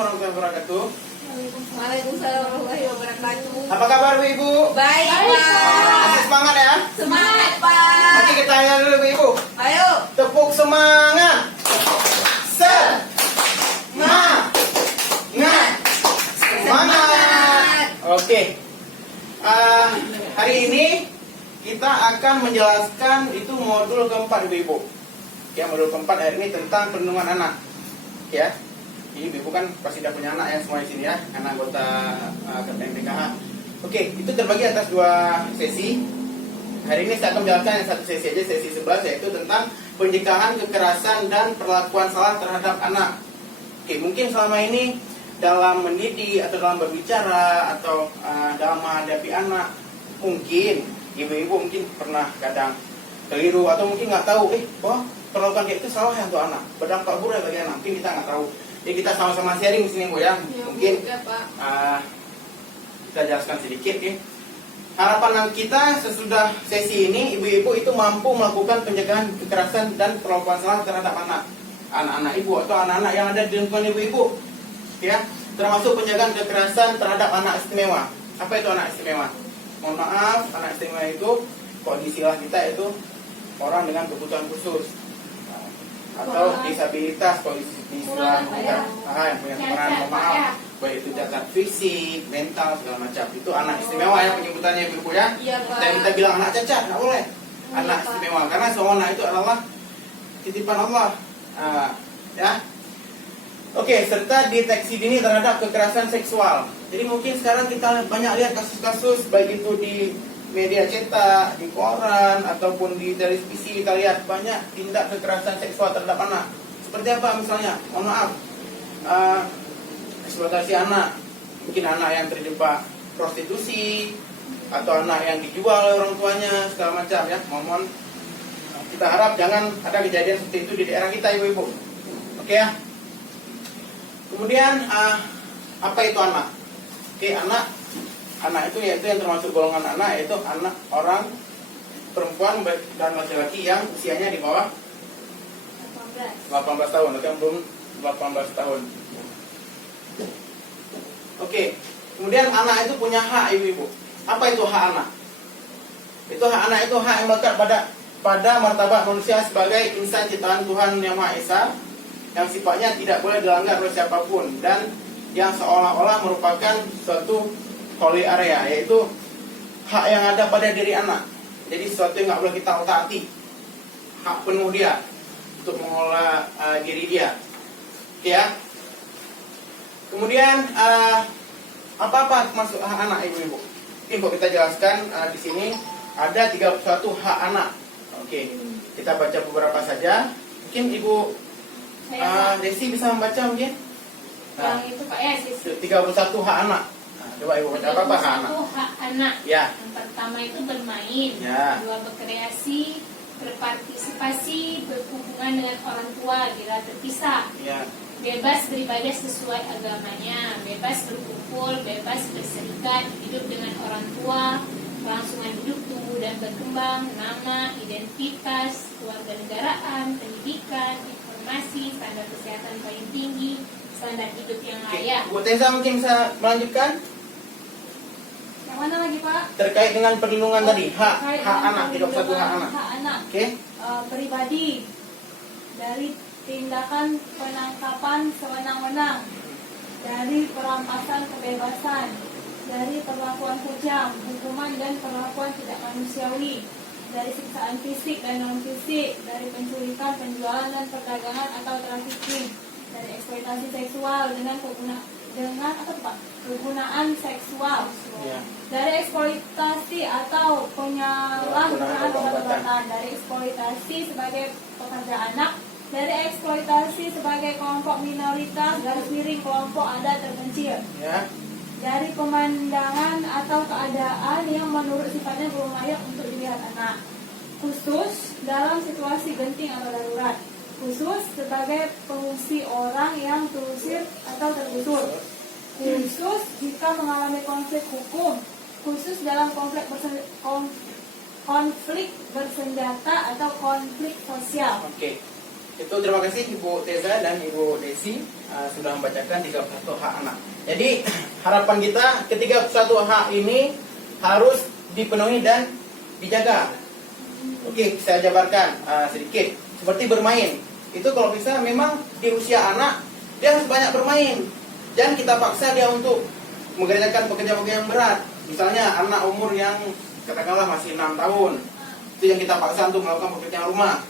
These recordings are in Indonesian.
warahmatullahi wabarakatuh. Waalaikumsalam warahmatullahi wabarakatuh. Apa kabar Bu Ibu? Baik, Pak. Masih semangat ya? Semangat, Pak. Oke, kita tanya dulu Bu Ibu. Ayo. Tepuk semangat. Semangat. Oke. Hari ini kita akan menjelaskan itu modul keempat Ibu. Ya, modul keempat hari ini tentang perlindungan anak. Ya. Ini Ibu kan pasti sudah punya anak ya semua di sini ya, anak anggota KPMPKH. Oke, itu terbagi atas 2 sesi. Hari ini saya akan menjelaskan yang satu sesi aja, sesi 11, yaitu tentang pencegahan kekerasan dan perlakuan salah terhadap anak. Oke, mungkin selama ini dalam mendidik atau dalam berbicara atau dalam menghadapi anak, mungkin ibu-ibu mungkin pernah kadang keliru atau mungkin nggak tahu, bahwa perlakuan kayak itu salah ya untuk anak, berdampak buruk bagi anak. Mungkin kita nggak tahu. Jadi kita sama-sama sharing di sini Bu ya. Mungkin kita jelaskan sedikit ya. Harapan kita sesudah sesi ini ibu-ibu itu mampu melakukan pencegahan kekerasan dan perlakuan salah terhadap anak-anak ibu atau anak-anak yang ada di lingkungan ibu-ibu. Ya, termasuk pencegahan kekerasan terhadap anak istimewa. Apa itu anak istimewa? Mohon maaf, anak istimewa itu kalau di istilah kita itu orang dengan kebutuhan khusus atau disabilitas kalau di istilah kita, yang punya kekurangan, mohon maaf, baik itu cacat fisik, mental, segala macam. Itu anak istimewa ya penyebutannya ibu ya. Dan kita bilang anak cacat, nggak boleh. Anak istimewa karena semua anak itu adalah titipan Allah. Ya. Oke, serta deteksi dini terhadap kekerasan seksual. Jadi mungkin sekarang kita banyak lihat kasus-kasus baik itu di media cetak, di koran ataupun di televisi, kita lihat banyak tindak kekerasan seksual terhadap anak. Seperti apa misalnya? Mohon maaf, eksploitasi anak, mungkin anak yang terjebak prostitusi atau anak yang dijual oleh orang tuanya, segala macam ya. Mohon kita harap jangan ada kejadian seperti itu di daerah kita ibu-ibu. Oke ya. Kemudian apa itu anak? Oke, anak itu yaitu yang termasuk golongan anak, yaitu anak orang perempuan dan laki-laki yang usianya di bawah 18 tahun atau yang belum 18 tahun. Oke, kemudian anak itu punya hak ibu-ibu. Apa itu hak anak? Itu hak anak itu hak yang melekat pada martabat manusia sebagai insan ciptaan Tuhan Yang Maha Esa, yang sifatnya tidak boleh dilanggar oleh siapapun dan yang seolah-olah merupakan suatu holy area, yaitu hak yang ada pada diri anak. Jadi sesuatu yang nggak boleh kita taati, hak penuh dia untuk mengelola diri dia. Oke ya. Kemudian apa masuk hak anak ibu-ibu? Mungkin kita jelaskan di sini ada 31 hak anak. Oke, kita baca beberapa saja. Mungkin Ibu Desi bisa membaca mungkin? Yang itu Pak ya, 31 hak anak. Coba Ibu baca apa hak anak? Hak anak. Ya. Yang pertama itu bermain, Ya. kedua berkreasi, berpartisipasi, berhubungan dengan orang tua bila terpisah, Ya. bebas beribadah sesuai agamanya, bebas berkumpul, bebas berserikat, hidup dengan orang tua, kelangsungan hidup tumbuh dan berkembang, nama, identitas, kewarganegaraan, pendidikan, informasi, standar kesehatan paling tinggi, standar hidup yang layak. Bu Teza mungkin bisa melanjutkan Yang mana lagi, Pak? terkait dengan perlindungan tadi, hak Terkait anak, dengan 31 hak anak. hak anak. Oke. Pribadi dari tindakan penangkapan sewenang-wenang, dari perampasan kebebasan, dari perlakuan kejam, hukuman dan perlakuan tidak manusiawi, dari siksaan fisik dan non fisik, dari penculikan, penjualan dan perdagangan atau trafficking, dari eksploitasi seksual dengan kegunaan seksual, Ya. dari eksploitasi atau penyalahgunaan obat-obatan, dari eksploitasi sebagai pekerja anak, dari eksploitasi sebagai kelompok minoritas garis miring kelompok adat terpencil, Ya. dari pemandangan atau keadaan yang menurut sifatnya belum layak untuk dilihat anak, khusus dalam situasi genting atau darurat, khusus sebagai pengungsi orang yang terusir atau tergusur, khusus jika mengalami konflik hukum, khusus dalam konflik bersenjata atau konflik sosial. Oke. Itu terima kasih Ibu Teza dan Ibu Desi. sudah membacakan 31 hak anak. Jadi harapan kita ketiga 31 hak ini harus dipenuhi dan dijaga. Oke, saya jabarkan sedikit. Seperti bermain. Itu kalau bisa memang di usia anak dia harus banyak bermain. Jangan kita paksa dia untuk mengerjakan pekerjaan-pekerjaan yang berat. Misalnya anak umur yang katakanlah masih 6 tahun, itu yang kita paksa untuk melakukan pekerjaan rumah.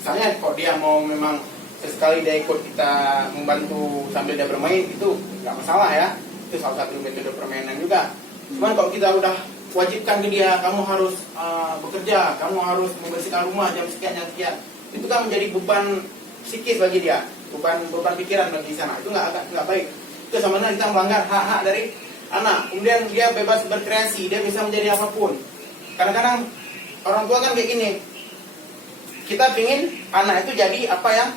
Misalnya kalau dia mau memang sesekali dia ikut kita membantu sambil dia bermain, itu nggak masalah ya. Itu salah satu metode permainan juga. Cuman kalau kita udah wajibkan ke dia, kamu harus bekerja, kamu harus membersihkan rumah jam sekian, itu kan menjadi beban psikis bagi dia, beban pikiran bagi sana. Itu nggak baik. Itu sama dengan kita melanggar hak-hak dari anak. Kemudian dia bebas berkreasi, dia bisa menjadi apapun. Kadang-kadang orang tua kan kayak gini, kita pingin anak itu jadi apa yang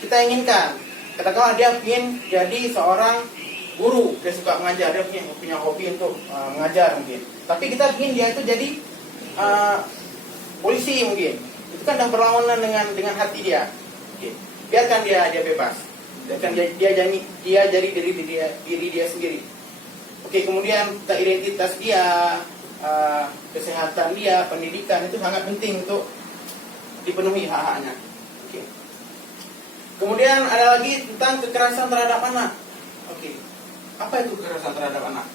kita inginkan. Katakanlah dia pingin jadi seorang guru, dia suka mengajar, dia punya hobi untuk mengajar mungkin. Tapi kita pingin dia itu jadi polisi mungkin. Itu kan dah berlawanan dengan hati dia. Oke. Biarkan dia bebas. Biarkan dia jadi diri dia sendiri. Oke, kemudian identitas dia, kesehatan dia, pendidikan itu sangat penting untuk dipenuhi hak-haknya. Oke. Kemudian ada lagi tentang kekerasan terhadap anak. Oke. Apa itu kekerasan terhadap anak?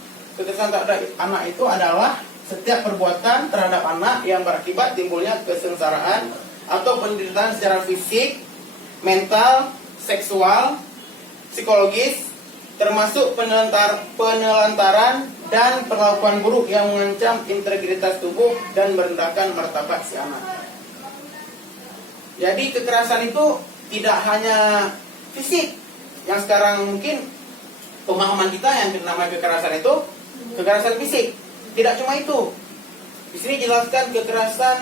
Kekerasan terhadap anak itu adalah setiap perbuatan terhadap anak yang berakibat timbulnya kesengsaraan atau penderitaan secara fisik, mental, seksual, psikologis, termasuk penelantaran dan perlakuan buruk yang mengancam integritas tubuh dan merendahkan martabat si anak. Jadi kekerasan itu tidak hanya fisik. Yang sekarang mungkin pemahaman kita yang namanya kekerasan itu kekerasan fisik. Tidak cuma itu. Di sini jelaskan kekerasan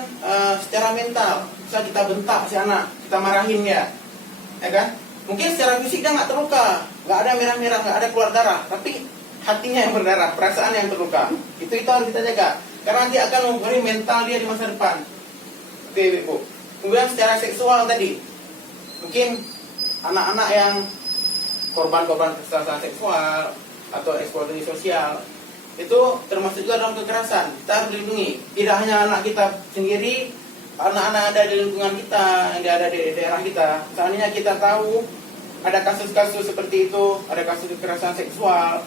secara mental. Bisa kita bentak si anak, kita marahin dia, ya kan? Mungkin secara fisik dia nggak terluka, nggak ada merah-merah, nggak ada keluar darah, tapi hatinya yang berdarah, perasaan yang terluka. Itu harus kita jaga, karena nanti akan mempengaruhi mental dia di masa depan. Oke, Ibu. Kemudian secara seksual tadi, mungkin anak-anak yang korban kekerasan seksual atau eksploitasi sosial itu termasuk juga dalam kekerasan. Kita harus dilindungi. Tidak hanya anak kita sendiri, anak-anak ada di lingkungan kita, yang ada di daerah kita. Seandainya kita tahu ada kasus-kasus seperti itu, ada kasus kekerasan seksual,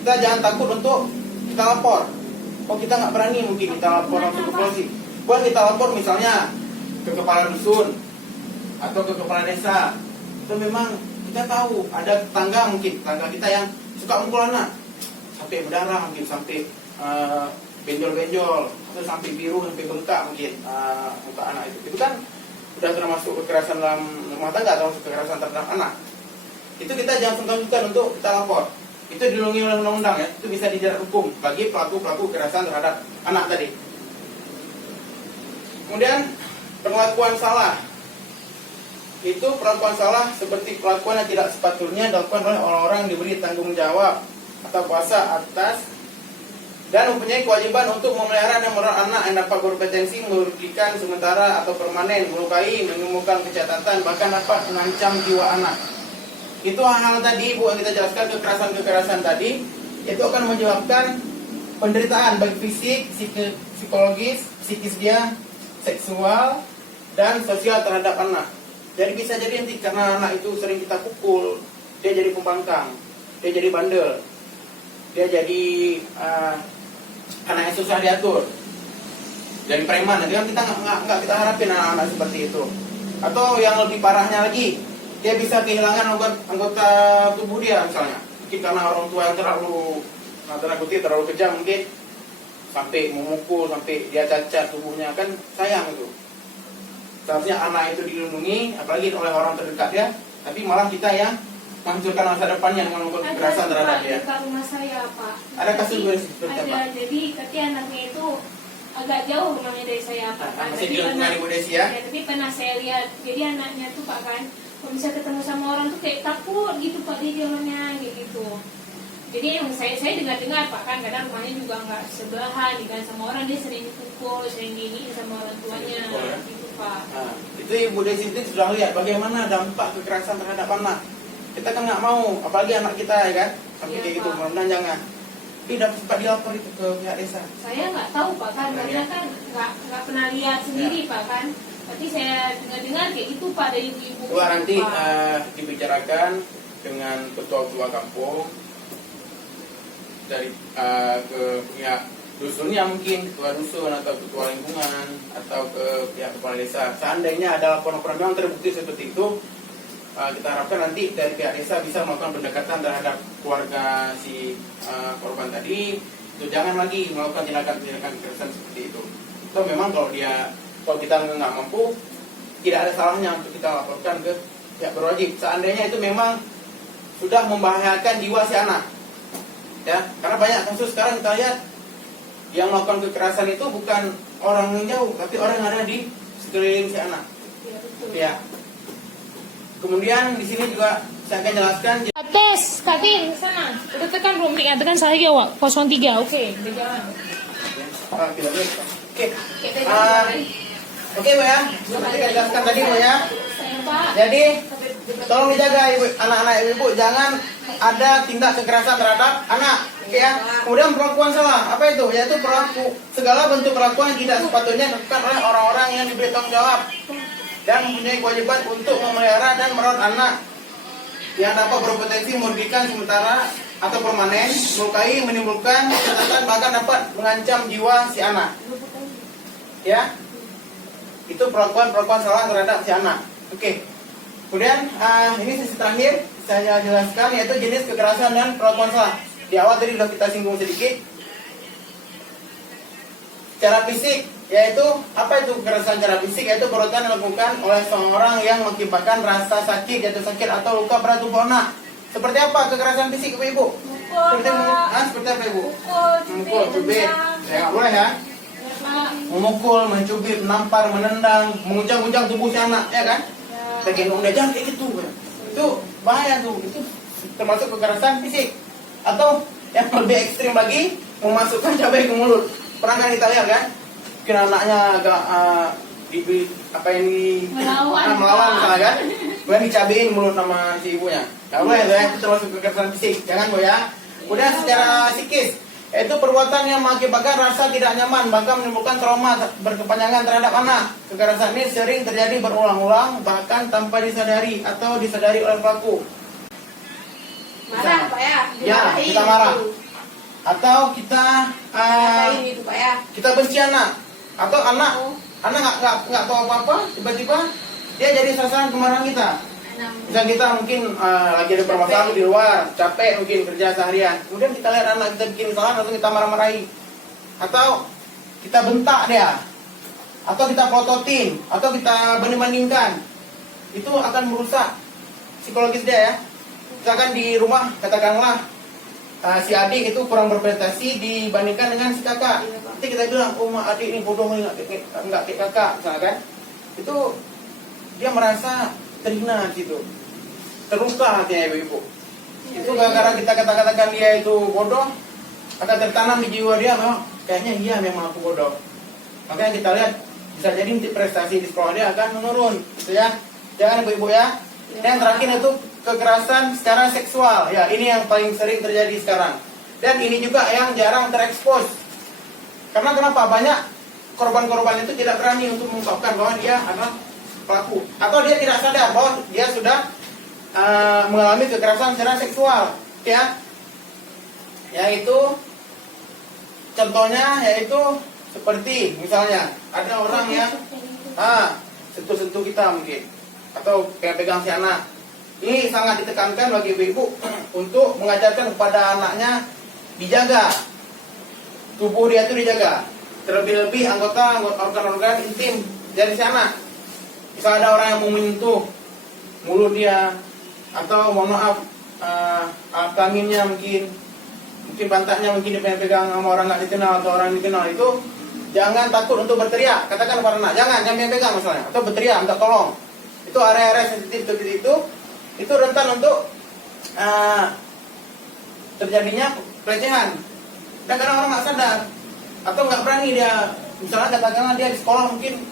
kita jangan takut untuk kita lapor. Oh, kita nggak berani mungkin kita lapor langsung ke polisi. Buat kita lapor misalnya ke kepala dusun atau ke kepala desa. Itu memang kita tahu ada tetangga mungkin, tetangga kita yang suka mukul anak sampai berdarah, mungkin sampai benjol-benjol, atau sampai biru, sampai bengkak mungkin muka anak itu. Itu kan sudah termasuk kekerasan dalam rumah tangga atau kekerasan terhadap anak. Itu kita jangan sungkan-sungkan untuk kita lapor. Itu dilindungi oleh undang-undang ya. Itu bisa dijerat hukum bagi pelaku-pelaku kekerasan terhadap anak tadi. Kemudian perlakuan salah. Itu perlakuan salah seperti perlakuan yang tidak sepatutnya dilakukan oleh orang-orang yang diberi tanggung jawab atau kuasa atas dan mempunyai kewajiban untuk memelihara dan merawat anak yang dapat berpotensi merugikan sementara atau permanen, melukai, menimbulkan kecacatan, bahkan dapat mengancam jiwa anak. Itu hal-hal tadi, Bu, yang kita jelaskan, kekerasan-kekerasan tadi, itu akan menyebabkan penderitaan baik fisik, psikologis, psikis dia, seksual, dan sosial terhadap anak. Jadi bisa jadi nanti karena anak itu sering kita pukul, dia jadi pembangkang, dia jadi bandel, dia jadi anak yang susah diatur, jadi preman. Nanti kan kita nggak kita harapin anak-anak seperti itu. Atau yang lebih parahnya lagi, dia bisa kehilangan anggota tubuh dia misalnya. Mungkin karena orang tua yang terlalu kejam mungkin sampai memukul, sampai dia cacat tubuhnya, kan sayang itu. Seharusnya anak itu dilindungi, apalagi oleh orang terdekat dia, tapi malah kita yang menghancurkan masa depannya dengan melakukan kekerasan terhadap dia. Dekat rumah saya, Pak. Ada kasus seperti apa? Jadi tapi anaknya itu agak jauh rumahnya dari saya, Pak. Masih di lingkungan Ibu Desi ya? Ya, tapi pernah saya lihat. Jadi anaknya tuh, Pak, kan, kalau bisa ketemu sama orang tuh kayak takut gitu, Pak, dia jalannya gitu. Jadi yang saya dengar-dengar, Pak, kan kadang rumahnya juga nggak sebelahan, dengan sama orang dia sering dipukul, sering gini sama orang tuanya, gitu, Pak. Nah, itu Ibu Desi sudah lihat bagaimana dampak kekerasan terhadap anak. Kita kan nggak mau, apalagi anak kita ya kan, sampai Iya, kayak gitu, Pak. mudah-mudahan jangan. Tapi dapat cepat dilapor itu ke pihak desa. Saya nggak tahu Pak kan, Nah, karena ya. kan nggak pernah lihat sendiri Pak kan. Tapi saya dengar kayak gitu Pak dari ibu-ibu. Coba nanti Pak. dibicarakan dengan ketua-ketua kampung dari ke pihak dusunnya, mungkin ketua dusun atau ketua lingkungan atau ke pihak kepala desa. Seandainya ada laporan-laporan memang terbukti seperti itu, kita harapkan nanti dari pihak desa bisa melakukan pendekatan terhadap keluarga si korban tadi. Itu jangan lagi melakukan tindakan-tindakan kekerasan seperti itu. Itu memang kalau kita nggak mampu, tidak ada salahnya untuk kita laporkan ke pihak berwajib. Seandainya itu memang sudah membahayakan jiwa si anak, ya, karena banyak kasus sekarang kita lihat yang melakukan kekerasan itu bukan orang yang jauh, tapi orang yang ada di sekeliling si anak. Ya, betul. Ya. Kemudian di sini juga saya akan jelaskan. Tes, Katin, ke sana. Udah tekan belum? Tekan saya jawab. 03, oke. Udah jalan. Tidak baik. Oke. Kita Oke, Bu ya. Seperti saya jelaskan tadi, Bu ya. Saya Pak. Jadi tolong dijaga ibu, anak-anak ibu, jangan ada tindak kekerasan terhadap anak. Oke ya. Kemudian perlakuan salah, apa itu? Yaitu segala bentuk perlakuan yang tidak sepatutnya dilakukan oleh orang-orang yang diberi tanggung jawab dan mempunyai kewajiban untuk memelihara dan merawat anak yang dapat berpotensi merugikan sementara atau permanen, melukai, menimbulkan catatan, bahkan dapat mengancam jiwa si anak. Ya, itu perlakuan salah terhadap si anak. Oke. Kemudian ini sesi terakhir saya jelaskan, yaitu jenis kekerasan dan perlakuan salah. Di awal tadi sudah kita singgung sedikit. Secara fisik, yaitu apa itu kekerasan secara fisik? Yaitu perbuatan yang dilakukan oleh seorang yang mengakibatkan rasa sakit, jatuh sakit atau luka pada tubuh anak. Seperti apa kekerasan fisik, Ibu? Mukul, Pak. Seperti apa, Ibu? Mukul, Cubit. tendang. Ya nggak boleh ya. Ya, Pak. Memukul, mencubit, menampar, menendang, menguncang-uncang tubuh si anak, ya kan? Ya. Gendong dia, jangan kayak gitu. Itu bahaya tuh. Itu termasuk kekerasan fisik. Atau yang lebih ekstrim lagi, memasukkan cabai ke mulut. Pernah kan kita lihat kan? Mungkin anaknya agak melawan misalnya kan? Kemudian dicabain mulut sama si ibunya. Nggak boleh ya, itu termasuk kekerasan fisik. Jangan, Bu ya. Kemudian secara psikis, yaitu perbuatan yang mengakibatkan rasa tidak nyaman, bahkan menimbulkan trauma berkepanjangan terhadap anak. Kekerasan ini sering terjadi berulang-ulang, bahkan tanpa disadari atau disadari oleh pelaku. Marah, Pak ya? Ya, Dimarahin kita marah. gitu. Atau kita Ngapain gitu, Pak ya? kita benci anak, atau anak nggak tahu apa-apa, tiba-tiba dia jadi sasaran kemarahan kita. Misal kita mungkin lagi ada permasalahan di luar, capek mungkin kerja seharian, kemudian kita lihat anak kita bikin kesalahan, langsung kita marah-marahi, atau kita bentak dia, atau kita plototin, atau kita banding-bandingkan, itu akan merusak psikologis dia ya. Misalkan di rumah, katakanlah si adik itu kurang berprestasi dibandingkan dengan si kakak, nanti kita bilang, oh mak adik ini bodoh, nggak kayak kakak, misalkan, itu dia merasa terhina gitu, terluka hatinya ibu-ibu. Itu gara-gara kita kata-katakan dia itu bodoh, akan tertanam di jiwa dia, oh, kayaknya iya memang aku bodoh. Makanya kita lihat bisa jadi prestasi di sekolah dia akan menurun, gitu ya. Jangan ibu-ibu ya. Dan terakhir itu kekerasan secara seksual, ya ini yang paling sering terjadi sekarang. Dan ini juga yang jarang terekspos. Karena kenapa? Banyak korban-korban itu tidak berani untuk mengungkapkan bahwa dia adalah pelaku, atau dia tidak sadar bahwa dia sudah mengalami kekerasan secara seksual, ya. Yaitu contohnya yaitu seperti misalnya ada orang yang sentuh-sentuh kita mungkin, atau pegang si anak. Ini sangat ditekankan bagi ibu-ibu untuk mengajarkan kepada anaknya dijaga, tubuh dia itu dijaga, terlebih-lebih anggota organ-organ intim dari si anak. Misal ada orang yang mau menyentuh mulut dia, atau mohon maaf alat kelaminnya mungkin pantatnya mungkin dipegang sama orang nggak dikenal atau orang dikenal, itu jangan takut untuk berteriak. Katakan kepada anak, jangan pegang misalnya, atau berteriak minta tolong. Itu area-area sensitif seperti itu rentan untuk terjadinya pelecehan. Dan kadang orang nggak sadar atau nggak berani dia, misalnya katakanlah dia di sekolah mungkin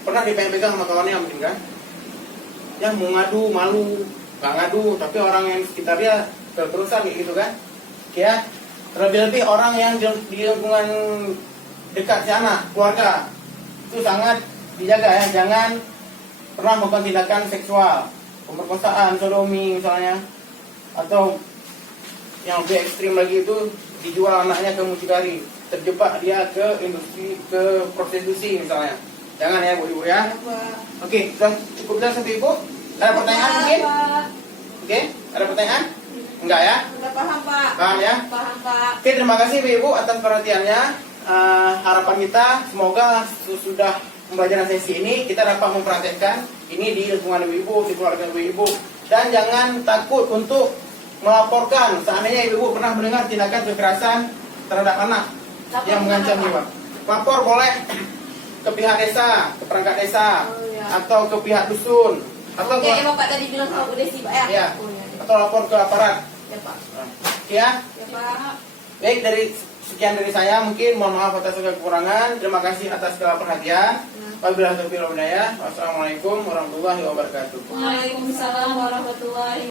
pernah dipegang sama kawannya mungkin kan, yang mau ngadu malu, nggak ngadu, tapi orang yang sekitar dia terus-terusan gitu kan. Oke ya. Terlebih-lebih orang yang di lingkungan dekat si anak, keluarga, itu sangat dijaga ya, jangan pernah melakukan tindakan seksual, pemerkosaan, sodomi misalnya, atau yang lebih ekstrim lagi itu dijual anaknya ke mucikari, terjebak dia ke industri, ke prostitusi misalnya. Jangan ya Bu Ibu ya. Oke, sudah cukup jelas untuk Ibu? Ada pertanyaan mungkin? Pak. Oke, ada pertanyaan? Enggak ya? Udah paham Pak. Paham ya? Paham Pak. Oke, terima kasih Bu Ibu atas perhatiannya. Harapan kita semoga sudah pembelajaran sesi ini kita dapat memperhatikan ini di lingkungan ibu-ibu, di keluarga ibu-ibu, dan jangan takut untuk melaporkan seandainya ibu-ibu pernah mendengar tindakan kekerasan terhadap anak yang mengancam jiwa. Lapor boleh ke pihak desa, ke perangkat desa, Oh, ya. atau ke pihak dusun, atau Oke, Bapak tadi bilang sama Bu Desi Pak ya? ya, Oh, ya. atau lapor ke aparat. Ya Pak. Ya. Ya Pak. Baik, sekian dari saya, mungkin mohon maaf atas segala kekurangan. Terima kasih atas segala perhatian. Wabillahi taufiq wal hidayah. Wassalamualaikum warahmatullahi wabarakatuh. Waalaikumsalam warahmatullahi